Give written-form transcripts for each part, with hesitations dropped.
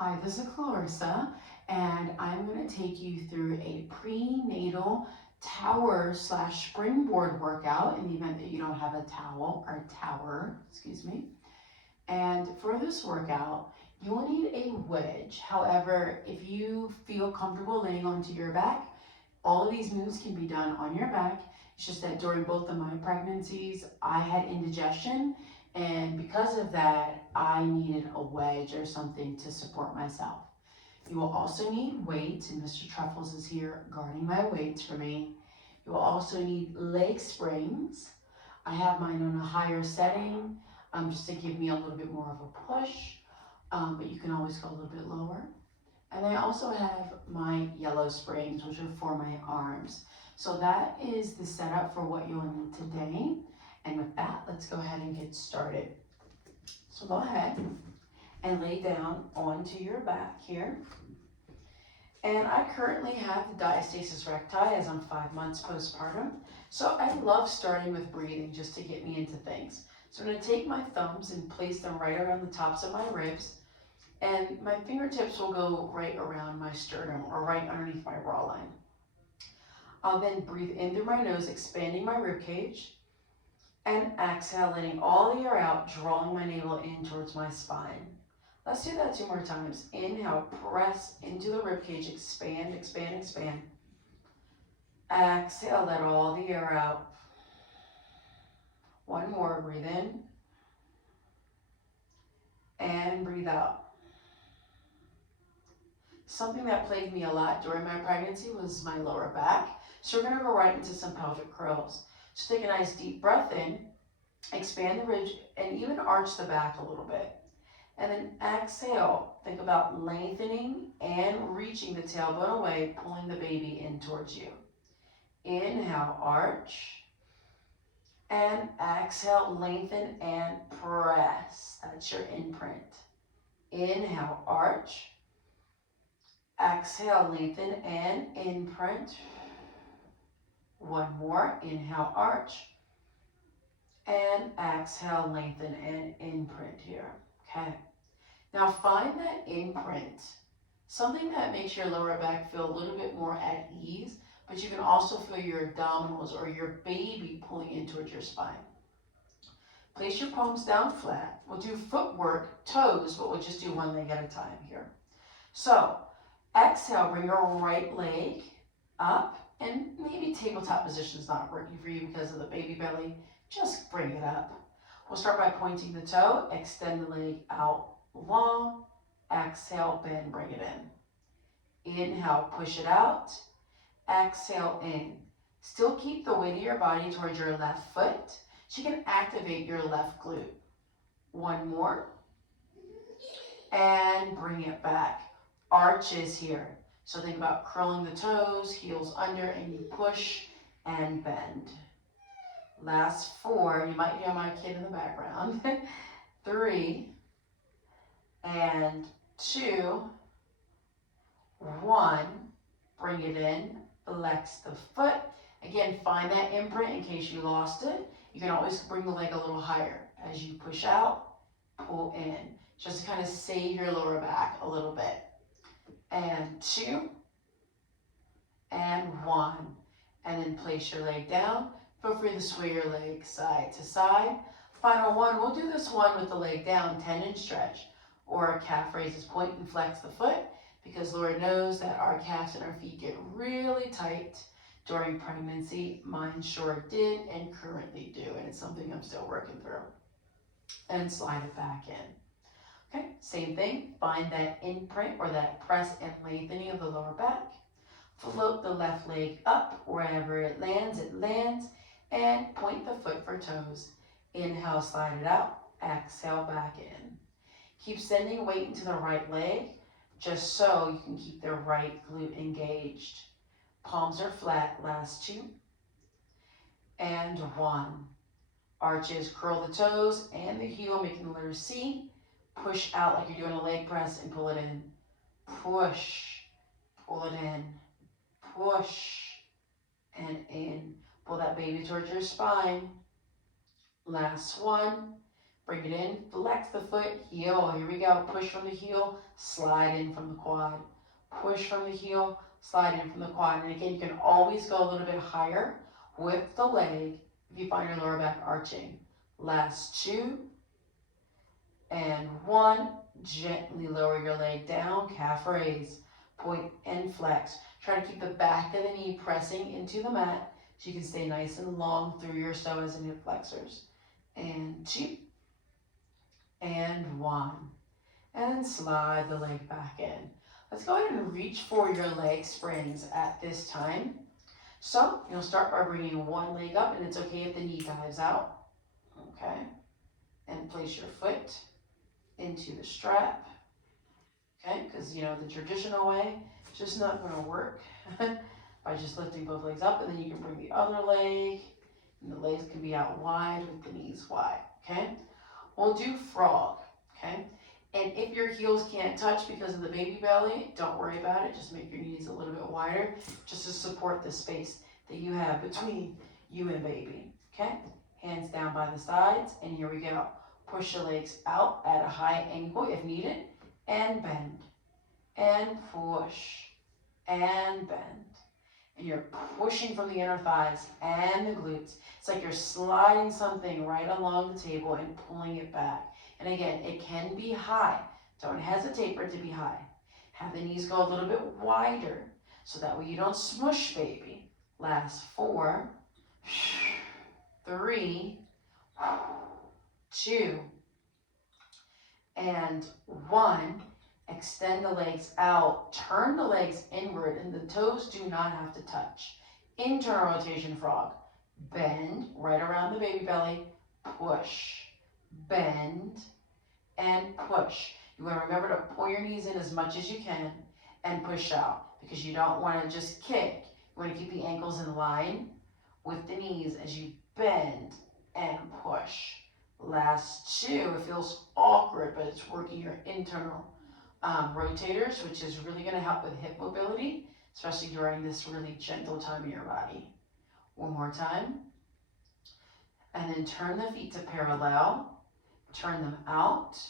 Hi, this is Clarissa, and I'm going to take you through a prenatal tower slash springboard workout in the event that you don't have a towel or tower, excuse me. And for this workout, you will need a wedge. However, if you feel comfortable laying onto your back, all of these moves can be done on your back. It's just that during both of my pregnancies, I had indigestion, and because of that, I needed a wedge or something to support myself. You will also need weights, and Mr. Truffles is here guarding my weights for me. You will also need leg springs. I have mine on a higher setting, just to give me a little bit more of a push, but you can always go a little bit lower. And I also have my yellow springs, which are for my arms. So that is the setup for what you'll need today. And with that, let's go ahead and get started. So go ahead and lay down onto your back here. And I currently have the diastasis recti as I'm 5 months postpartum. So I love starting with breathing just to get me into things. So I'm going to take my thumbs and place them right around the tops of my ribs. And my fingertips will go right around my sternum or right underneath my bra line. I'll then breathe in through my nose, expanding my rib cage, and exhale, letting all the air out, drawing my navel in towards my spine. Let's do that 2 more times. Inhale, press into the rib cage, expand, expand, expand. Exhale, let all the air out. One more, breathe in, and breathe out. Something that plagued me a lot during my pregnancy was my lower back. So we're gonna go right into some pelvic curls. So take a nice deep breath in, expand the ridge, and even arch the back a little bit. And then exhale, think about lengthening and reaching the tailbone away, pulling the baby in towards you. Inhale, arch. And exhale, lengthen and press. That's your imprint. Inhale, arch. Exhale, lengthen and imprint. One more, inhale, arch. And exhale, lengthen and imprint here, okay? Now find that imprint, something that makes your lower back feel a little bit more at ease, but you can also feel your abdominals or your baby pulling in towards your spine. Place your palms down flat. We'll do footwork, toes, but we'll just do one leg at a time here. So exhale, bring your right leg up, and maybe tabletop position is not working for you because of the baby belly. Just bring it up. We'll start by pointing the toe, extend the leg out long, exhale, bend, bring it in. Inhale, push it out, exhale, in. Still keep the weight of your body towards your left foot so you can activate your left glute. One more, and bring it back. Arches here. So think about curling the toes, heels under, and you push and bend. Last 4, you might hear my kid in the background. 3, and 2, 1, bring it in, flex the foot. Again, find that imprint in case you lost it. You can always bring the leg a little higher. As you push out, pull in, just to kind of save your lower back a little bit. And 2, and 1, and then place your leg down. Feel free to sway your leg side to side. Final one, we'll do this one with the leg down, tendon stretch, or calf raises, point and flex the foot, because Lord knows that our calves and our feet get really tight during pregnancy. Mine sure did and currently do, and it's something I'm still working through. And slide it back in. Okay, same thing, find that imprint or that press and lengthening of the lower back. Float the left leg up, wherever it lands, and point the foot for toes. Inhale, slide it out, exhale, back in. Keep sending weight into the right leg, just so you can keep the right glute engaged. Palms are flat, last 2, and 1. Arches, curl the toes and the heel, making the letter C. Push out like you're doing a leg press and pull it in. Push, pull it in, push, and in. Pull that baby towards your spine. Last one. Bring it in, flex the foot, heel, here we go. Push from the heel, slide in from the quad. Push from the heel, slide in from the quad. And again, you can always go a little bit higher with the leg if you find your lower back arching. Last 2 and 1. Gently lower your leg down, calf raise, point and flex. Try to keep the back of the knee pressing into the mat so you can stay nice and long through your psoas and hip flexors. And 2 and 1. And then slide the leg back in. Let's go ahead and reach for your leg springs at this time. So you'll start by bringing one leg up, and it's okay if the knee dives out. Okay. And place your foot into the strap. Okay, because you know the traditional way, it's just not going to work by just lifting both legs up, and then you can bring the other leg, and the legs can be out wide with the knees wide. Okay, we'll do frog. Okay, and if your heels can't touch because of the baby belly, don't worry about it. Just make your knees a little bit wider, just to support the space that you have between you and baby. Okay, hands down by the sides, and here we go. Push the legs out at a high angle if needed, and bend, and push, and bend. And you're pushing from the inner thighs and the glutes. It's like you're sliding something right along the table and pulling it back. And again, it can be high. Don't hesitate for it to be high. Have the knees go a little bit wider so that way you don't smush baby. Last 4, 3, 2, and 1. Extend the legs out, turn the legs inward, and the toes do not have to touch. Internal rotation frog. Bend right around the baby belly, push, bend, and push. You want to remember to pull your knees in as much as you can and push out, because you don't want to just kick. You want to keep the ankles in line with the knees as you bend and push. Last 2, it feels awkward, but it's working your internal rotators, which is really going to help with hip mobility, especially during this really gentle time in your body. One more time. And then turn the feet to parallel. Turn them out.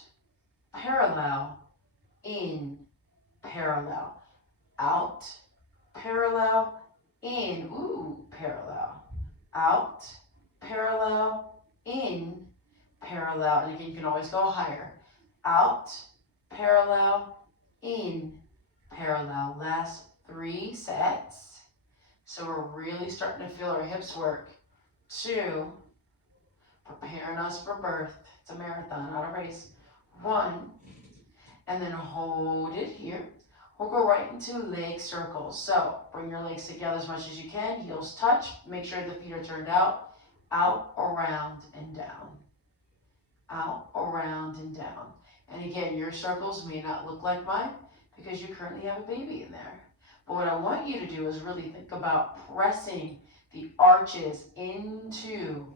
Parallel. In. Parallel. Out. Parallel. In. Ooh, parallel. Out. Parallel. In. Parallel. And again, you can always go higher. Out. Parallel, in, parallel. Last 3 sets. So we're really starting to feel our hips work. 2, preparing us for birth. It's a marathon, not a race. 1, and then hold it here. We'll go right into leg circles. So bring your legs together as much as you can. Heels touch. Make sure the feet are turned out, around, and down. Out, around, and down. And again, your circles may not look like mine because you currently have a baby in there. But what I want you to do is really think about pressing the arches into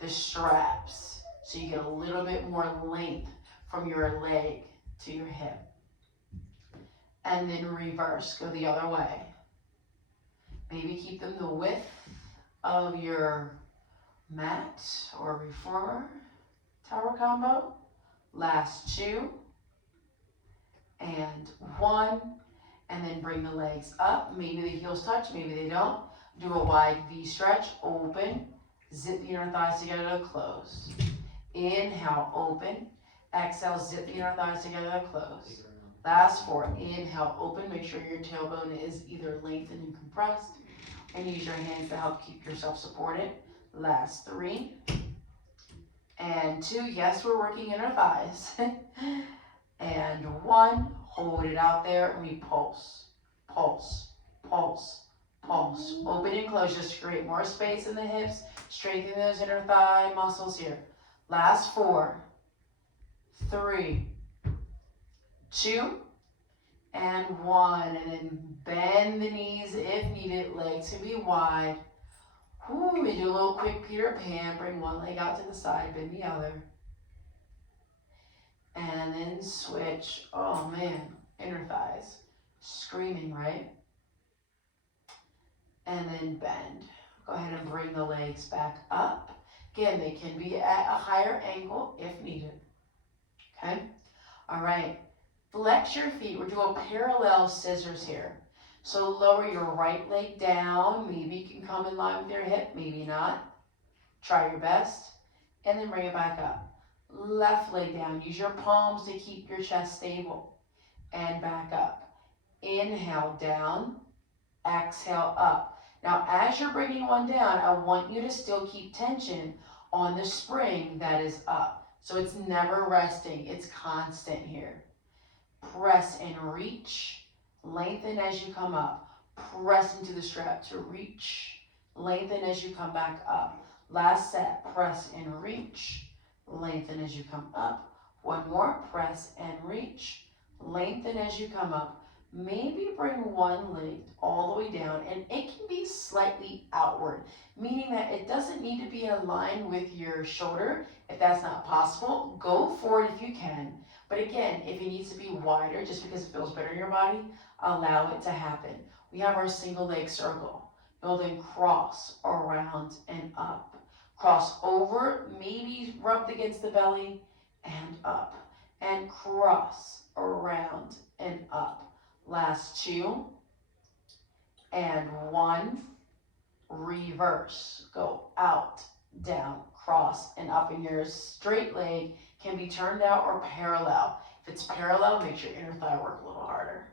the straps so you get a little bit more length from your leg to your hip. And then reverse, go the other way. Maybe keep them the width of your mat or reformer tower combo. Last 2 and 1, and then bring the legs up. Maybe the heels touch, maybe they don't. Do a wide V stretch, open, zip the inner thighs together to close. Inhale, open. Exhale, zip the inner thighs together to close. Last 4, inhale, open. Make sure your tailbone is either lengthened and compressed, and use your hands to help keep yourself supported. Last 3. And 2, yes, we're working inner thighs. And 1, hold it out there, and we pulse, pulse, pulse, pulse. Open and close just to create more space in the hips. Strengthen those inner thigh muscles here. Last 4, 3, 2, and 1. And then bend the knees if needed. Legs can be wide. Ooh, we do a little quick Peter Pan. Bring one leg out to the side, bend the other. And then switch. Oh man, inner thighs. Screaming, right? And then bend. Go ahead and bring the legs back up. Again, they can be at a higher angle if needed. Okay? All right. Flex your feet. We're doing parallel scissors here. So lower your right leg down. Maybe you can come in line with your hip, maybe not. Try your best. And then bring it back up. Left leg down. Use your palms to keep your chest stable. And back up. Inhale down. Exhale up. Now, as you're bringing one down, I want you to still keep tension on the spring that is up. So it's never resting. It's constant here. Press and reach. Lengthen as you come up. Press into the strap to reach. Lengthen as you come back up. Last set. Press and reach. Lengthen as you come up. One more. Press and reach. Lengthen as you come up. Maybe bring one leg all the way down, and it can be slightly outward, meaning that it doesn't need to be in line with your shoulder. If that's not possible, go for it if you can. But again, if it needs to be wider, just because it feels better in your body, allow it to happen. We have our single leg circle. Building cross, around, and up. Cross over, maybe rubbed against the belly, and up. And cross, around, and up. Last two, and one, reverse. Go out, down, cross, and up. And your straight leg can be turned out or parallel. If it's parallel, make your inner thigh work a little harder.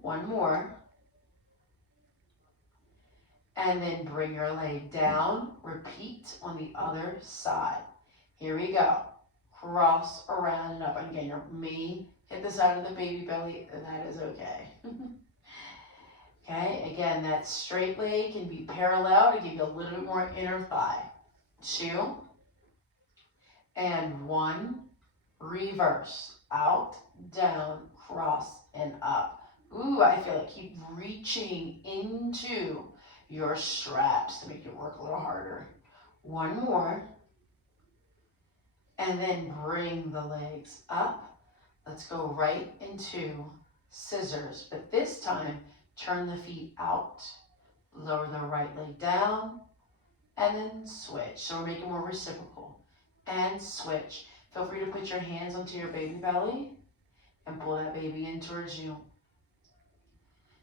One more. And then bring your leg down. Repeat on the other side. Here we go. Cross, around, and up. And again, you may hit the side of the baby belly, and that is okay. Okay, again, that straight leg can be parallel to give you a little bit more inner thigh. Two, and one, reverse. Out, down, cross, and up. Ooh, I feel it. Keep reaching into your straps to make it work a little harder. One more. And then bring the legs up. Let's go right into scissors. But this time, turn the feet out. Lower the right leg down. And then switch. So we're making more reciprocal. And switch. Feel free to put your hands onto your baby belly and pull that baby in towards you.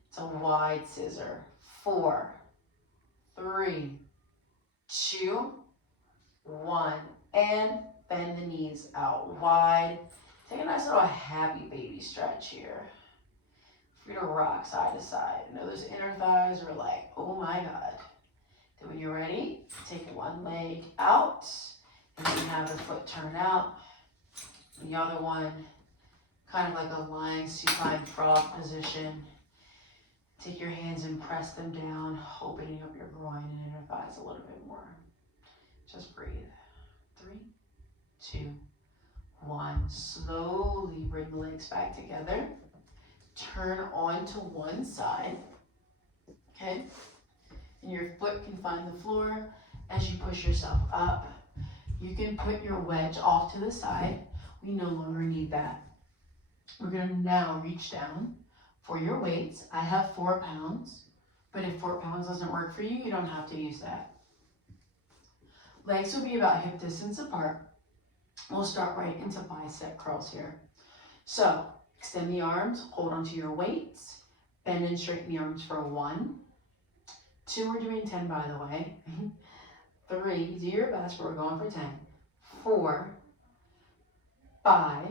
It's a wide scissor. 4, 3, 2, 1. And bend the knees out wide. Take a nice little happy baby stretch here. Free to rock side to side. I know those inner thighs are like, oh my God. Then when you're ready, take one leg out. And then have the foot turn out. And the other one, kind of like a lying supine frog position. Take your hands and press them down, opening up your groin and inner thighs a little bit more. Just breathe. 3, 2, 1. Slowly bring the legs back together. Turn onto one side. Okay? And your foot can find the floor as you push yourself up. You can put your wedge off to the side. We no longer need that. We're going to now reach down for your weights. I have 4 pounds, but if 4 pounds doesn't work for you, you don't have to use that. Legs will be about hip distance apart. We'll start right into bicep curls here. So extend the arms, hold onto your weights, bend and straighten the arms for 1. 2, we're doing 10 by the way. 3, do your best, but we're going for 10. 4, 5,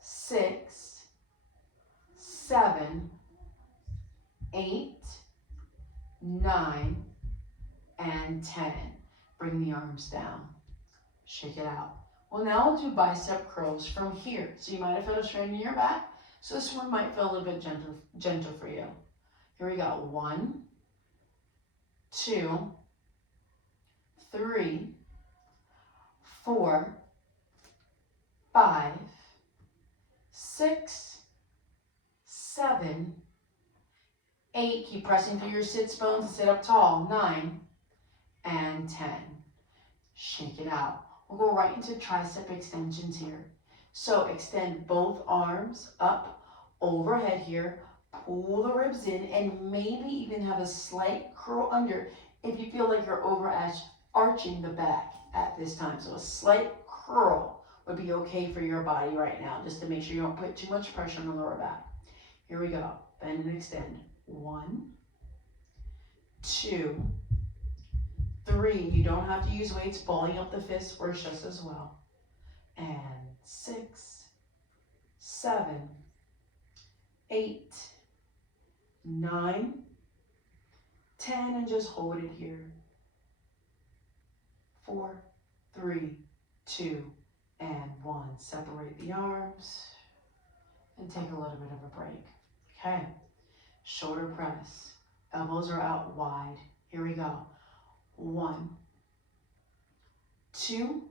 6, 7, 8, 9, and 10. Bring the arms down. Shake it out. Well, now we'll do bicep curls from here. So you might have felt a strain in your back. So this one might feel a little bit gentle for you. Here we go. 1, 2, 3, 4, 5, 6, 7, 8. Keep pressing through your sits bones to sit up tall. 9 and 10. Shake it out. We'll go right into tricep extensions here. So extend both arms up overhead here. Pull the ribs in and maybe even have a slight curl under if you feel like you're arching the back at this time. So a slight curl would be okay for your body right now, just to make sure you don't put too much pressure on the lower back. Here we go. Bend and extend. 1, 2, 3. You don't have to use weights. Balling up the fists works just as well. And 6, 7, 8, 9, 10, and just hold it here. 4, 3, 2, and 1. Separate the arms and take a little bit of a break. Okay, shoulder press. Elbows are out wide. Here we go. 1, 2,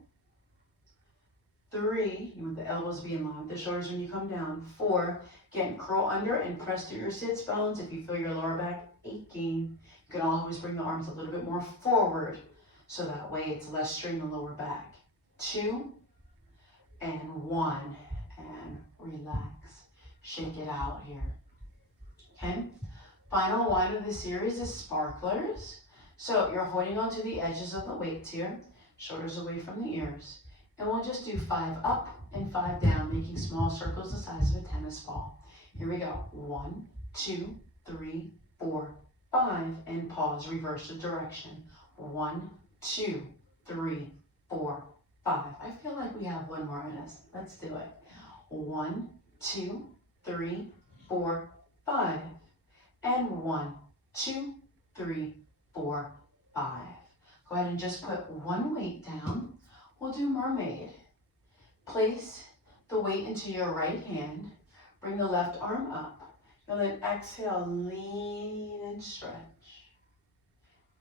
3. You want the elbows to be in line with the shoulders when you come down. 4, again, curl under and press through your sits bones. If you feel your lower back aching, you can always bring the arms a little bit more forward, so that way it's less strain on the lower back. 2, and 1, and relax. Shake it out here. Okay, final one of the series is sparklers. So you're holding onto the edges of the weights here, shoulders away from the ears. And we'll just do 5 up and 5 down, making small circles the size of a tennis ball. Here we go. 1, 2, 3, 4, 5, and pause. Reverse the direction. 1, 2, 3, 4, 5. I feel like we have one more in us. Let's do it. 1, 2, 3, 4, 5. And 1, 2, 3, 4, 5. Go ahead and just put one weight down. We'll do mermaid. Place the weight into your right hand. Bring the left arm up. And then exhale, lean and stretch.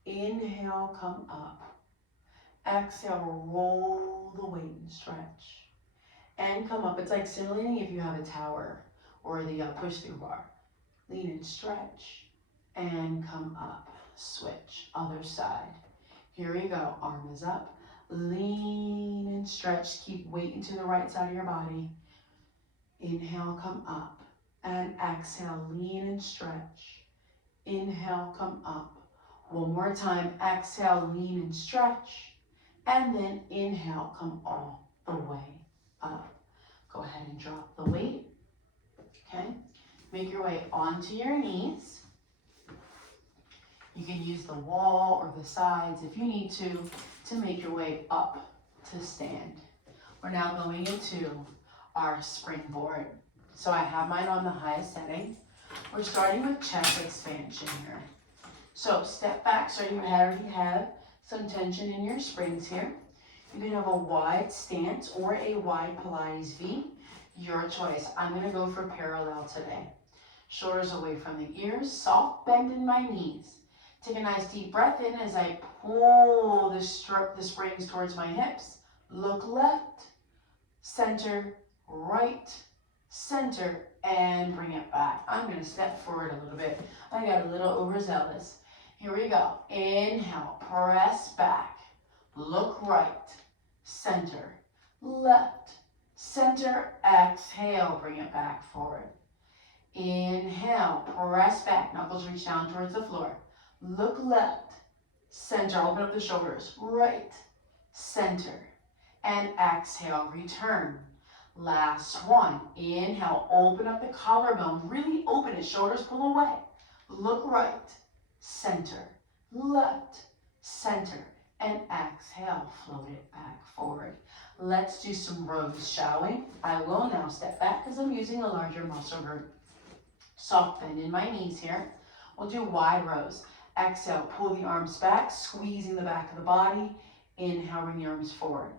Inhale, come up. Exhale, roll the weight and stretch. And come up. It's like simulating if you have a tower or the push-through bar. Lean and stretch. And come up. Switch. Other side. Here we go. Arm is up. Lean and stretch. Keep weight into the right side of your body. Inhale, come up. And exhale, lean and stretch. Inhale, come up. One more time. Exhale, lean and stretch. And then inhale, come all the way up. Go ahead and drop the weight. Okay. Make your way onto your knees. You can use the wall or the sides if you need to make your way up to stand. We're now going into our springboard. So I have mine on the highest setting. We're starting with chest expansion here. So step back so you already have some tension in your springs here. You can have a wide stance or a wide Pilates V. Your choice. I'm going to go for parallel today. Shoulders away from the ears, soft bend in my knees. Take a nice deep breath in as I pull the springs towards my hips. Look left, center, right, center, and bring it back. I'm going to step forward a little bit. I got a little overzealous. Here we go. Inhale, press back. Look right, center, left, center, exhale, bring it back forward. Inhale, press back, knuckles reach down towards the floor. Look left, center, open up the shoulders, right, center, and exhale, return. Last one, inhale, open up the collarbone, really open it, shoulders pull away. Look right, center, left, center, and exhale, float it back forward. Let's do some rows, shall we? I will now step back because I'm using a larger muscle group. Soft bend in my knees here. We'll do wide rows. Exhale, pull the arms back, squeezing the back of the body. Inhale, bring the arms forward.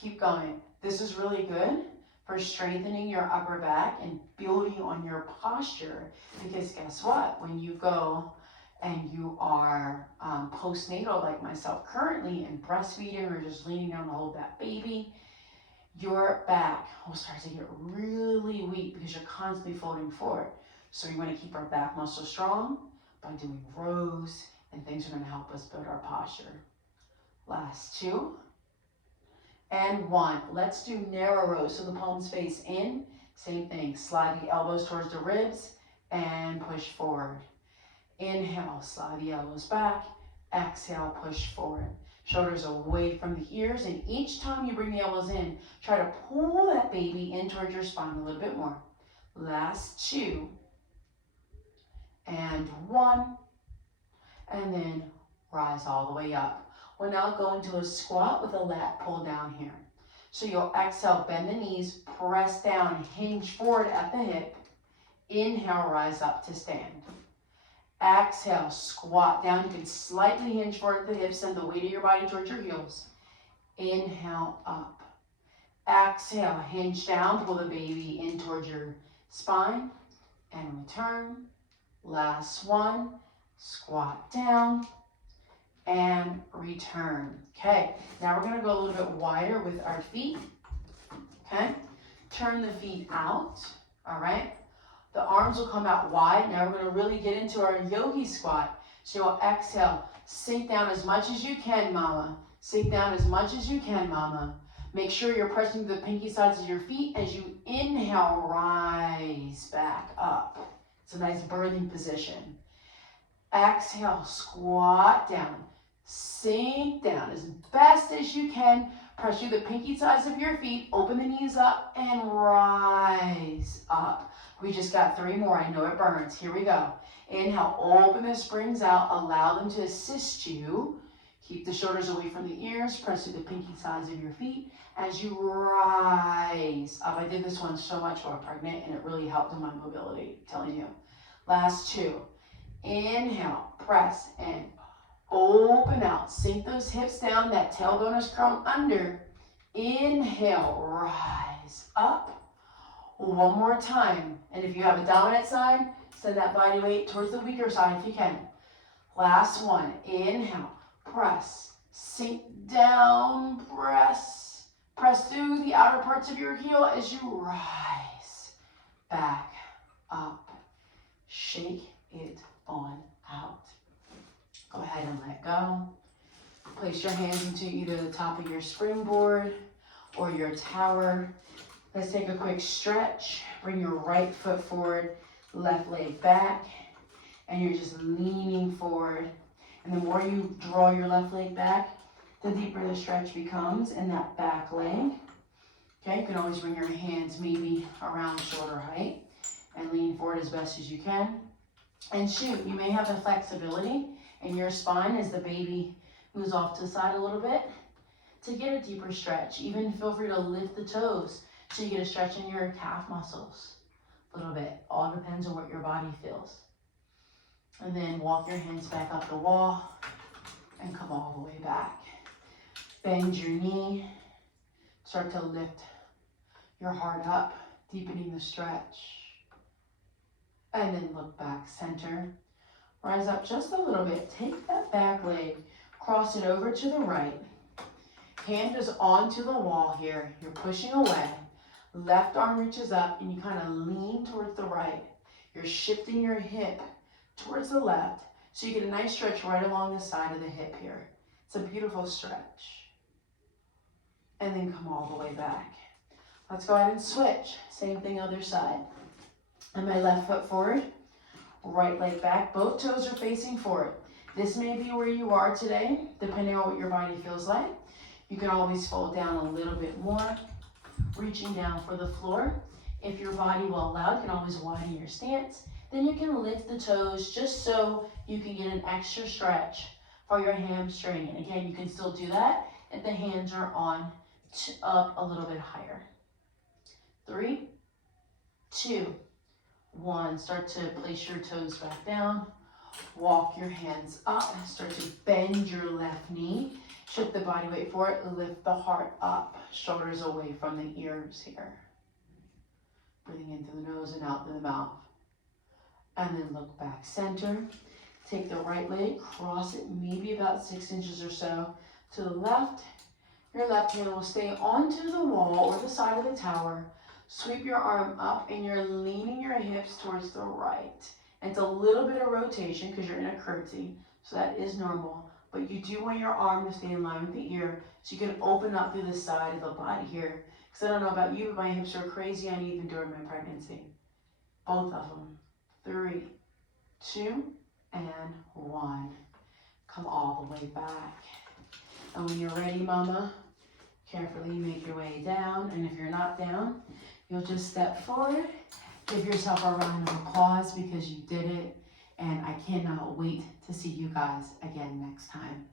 Keep going. This is really good for strengthening your upper back and building on your posture, because guess what? When you go and you are postnatal like myself currently and breastfeeding or just leaning down to hold that baby, your back will start to get really weak because you're constantly folding forward. So we want to keep our back muscle strong by doing rows, and things are going to help us build our posture. Last two. And one. Let's do narrow rows so the palms face in. Same thing. Slide the elbows towards the ribs and push forward. Inhale, slide the elbows back. Exhale, push forward. Shoulders away from the ears, and each time you bring the elbows in, try to pull that baby in towards your spine a little bit more. Last 2, and 1, and then rise all the way up. We'll now go into a squat with a lat pull down here. So you'll exhale, bend the knees, press down, hinge forward at the hip. Inhale, rise up to stand. Exhale, squat down. You can slightly hinge forward at the hips, send the weight of your body towards your heels. Inhale, up. Exhale, hinge down, pull the baby in towards your spine, and return. Last 1, squat down, and return. Okay, now we're gonna go a little bit wider with our feet, okay? Turn the feet out, all right? The arms will come out wide. Now we're gonna really get into our yogi squat. So you'll exhale, sink down as much as you can, mama. Sink down as much as you can, mama. Make sure you're pressing the pinky sides of your feet as you inhale, rise back up. It's a nice birthing position. Exhale, squat down. Sink down as best as you can. Press through the pinky sides of your feet. Open the knees up and rise up. We just got 3 more. I know it burns. Here we go. Inhale, open the springs out. Allow them to assist you. Keep the shoulders away from the ears. Press through the pinky sides of your feet as you rise up. I did this one so much while pregnant, and it really helped in my mobility, I'm telling you. Last 2. Inhale, press, and open out. Sink those hips down. That tailbone is curled under. Inhale, rise up. 1 more time. And if you have a dominant side, send that body weight towards the weaker side if you can. Last 1. Inhale, press, sink down, press. Press through the outer parts of your heel as you rise back up. Shake it on out. Go ahead and let go. Place your hands into either the top of your springboard or your tower. Let's take a quick stretch. Bring your right foot forward, left leg back, and you're just leaning forward. And the more you draw your left leg back, the deeper the stretch becomes in that back leg. Okay, you can always bring your hands maybe around shoulder height and lean forward as best as you can. And shoot, you may have the flexibility in your spine as the baby moves off to the side a little bit to get a deeper stretch. Even feel free to lift the toes so you get a stretch in your calf muscles a little bit. All depends on what your body feels. And then walk your hands back up the wall and come all the way back. Bend your knee. Start to lift your heart up, deepening the stretch. And then look back, center. Rise up just a little bit. Take that back leg, cross it over to the right. Hand is onto the wall here. You're pushing away. Left arm reaches up and you kind of lean towards the right. You're shifting your hip towards the left so you get a nice stretch right along the side of the hip here. It's a beautiful stretch. And then come all the way back. Let's go ahead and switch. Same thing, other side. And my left foot forward, right leg back. Both toes are facing forward. This may be where you are today, depending on what your body feels like. You can always fold down a little bit more, reaching down for the floor. If your body will allow, you can always widen your stance. Then you can lift the toes just so you can get an extra stretch for your hamstring. And again, you can still do that if the hands are on up a little bit higher. 3, 2, 1. Start to place your toes back down. Walk your hands up. Start to bend your left knee. Shift the body weight forward. Lift the heart up. Shoulders away from the ears here. Breathing in through the nose and out through the mouth. And then look back, center. Take the right leg, cross it maybe about 6 inches or so to the left. Your left hand will stay onto the wall or the side of the tower. Sweep your arm up and you're leaning your hips towards the right. And it's a little bit of rotation because you're in a curtsy, so that is normal. But you do want your arm to stay in line with the ear so you can open up through the side of the body here. Because I don't know about you, but my hips are crazy uneven during my pregnancy. Both of them. 3, 2, and 1. Come all the way back. And when you're ready, mama, carefully make your way down. And if you're not down, you'll just step forward. Give yourself a round of applause because you did it. And I cannot wait to see you guys again next time.